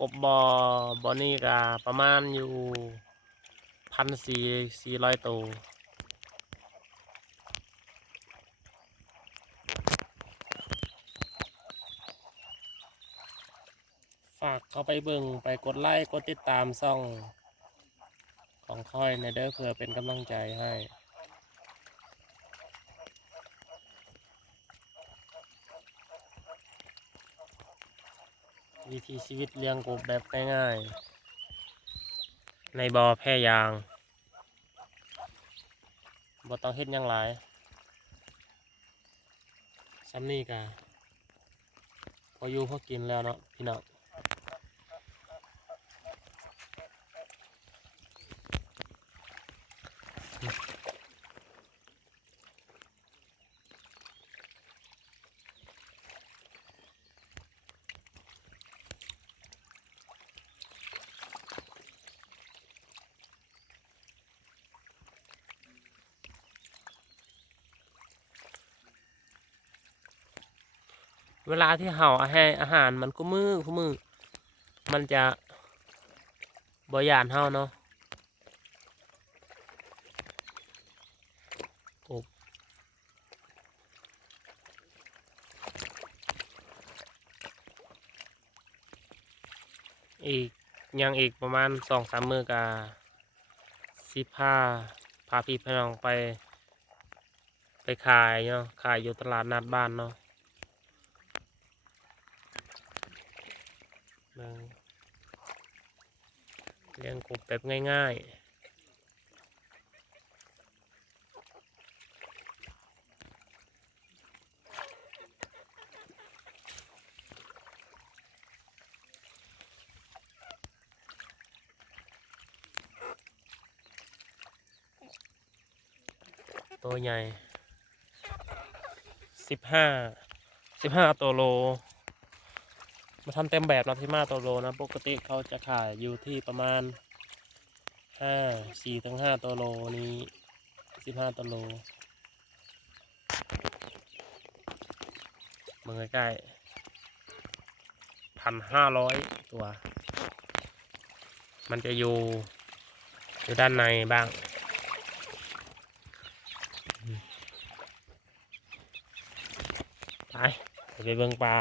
กบบอบอนี่ก็ประมาณอยู่พันสี่สี่ร้อยตัวฝากเข้าไปเบิ่งไปกดไลค์กดติดตามซ่องของค่อยในเด้อเพื่อเป็นกำลังใจให้ วิธีชีวิตเลี้ยงกบแบบง่ายๆ ในบ่อแพร่ยางบ่ต้องเฮ็ดยังหลายซ้ำนี่กะพออยู่พอกินแล้วเนาะพี่น้อง เวลาที่เห่าให้อาหารมันก็มือก็มือ มันจะบ่ยานเห่าเนาะอีกยังอีกประมาณสองสามมือกาสิพาพาพี่พี่น้องไป ไปขายเนาะขายอยู่ตลาดนัดบ้านเนาะ เบิ่งเลี้ยงกบแบบง่ายๆตัวใหญ่สิบห้าสิบห้าตัวโล มาทำเต็มแบบนะที่มาตัวโลนะ ปกติเขาจะขายอยู่ที่ประมาณห้าสี่ถึงห้าตัวโลนี้สิบห้าตัวโลเมือใกล้พันห้าร้อยตัว มันจะอยู่อยู่ด้านในบ้างไปไปเบิ่งปลา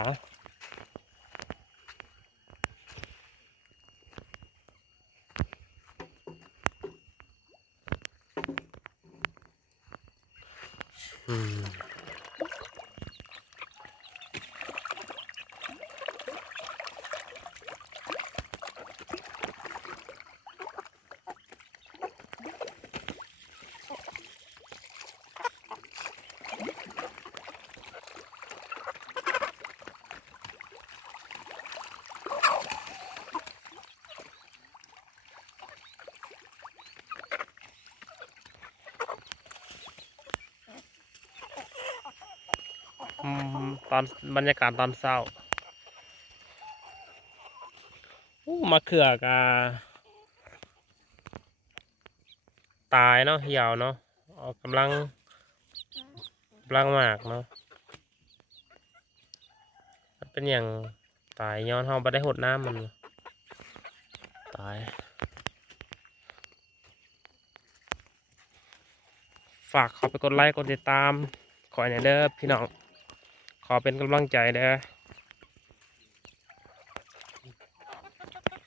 อื ตอนบรรยากาศตอนเศร้าอู้มะเขือกาตายเนาะเหี่ยวเนาะออกกำลังกำลังหมากเนาะมันเป็นอย่างตายย้อนเฮาไปได้หดน้ำมัน ตาย ฝากเขาไปกดไลค์กดติดตามขอให้หน่อยเด้อพี่น้อง ขอเป็นกำลังใจเด้อ